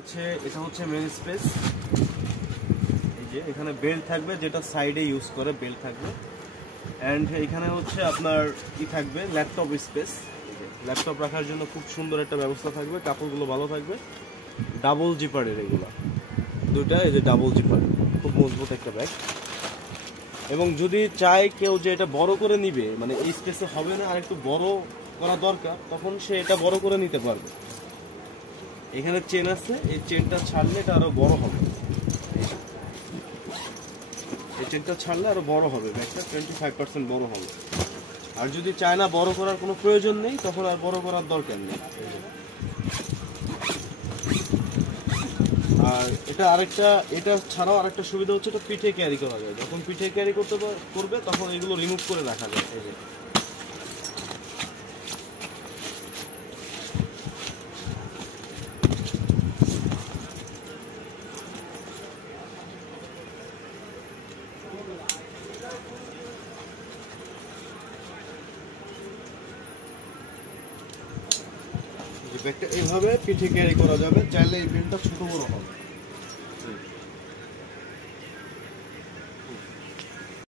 আছে এটা হচ্ছে মেন স্পেস। এই যে এখানে বেল্ট থাকবে, যেটা সাইডে ইউজ করে বেল্ট থাকবে। অ্যান্ড এখানে হচ্ছে আপনার কি থাকবে, ল্যাপটপ স্পেস। ল্যাপটপ রাখার জন্য খুব সুন্দর একটা ব্যবস্থা থাকবে, কাপড়গুলো ভালো থাকবে। ডাবল জিপারের এগুলো দুইটা, এই যে ডাবল জিপার, খুব মজবুত একটা ব্যাগ। এবং যদি চায় কেউ যে এটা বড় করে নিবে, মানে এই স্পেসে হবে না আর একটু বড় করা দরকার, তখন সে এটা বড় করে নিতে পারবে। এখানে চেন আছে, এই চেনটা ছাড়লে এটা আরো বড় হবে। এই চেনটা ছাড়লে আরো বড় হবে, ব্যাগটা 25% বড় হবে। আর যদি চায় না বড় করার কোনো প্রয়োজন নেই, তখন আর বড় করার দরকার নেই। আর এটা আরেকটা, এটা ছাড়াও আরেকটা সুবিধা হচ্ছে এটা পিঠে ক্যারি করা যায়। যখন পিঠে ক্যারি করবে তখন এগুলো রিমুভ করে রাখা যায়। এই যে ব্যাগটা এইভাবে পিঠে ক্যারি করা যাবে, চাইলে এই বেল্টটা ছোট বড় হবে।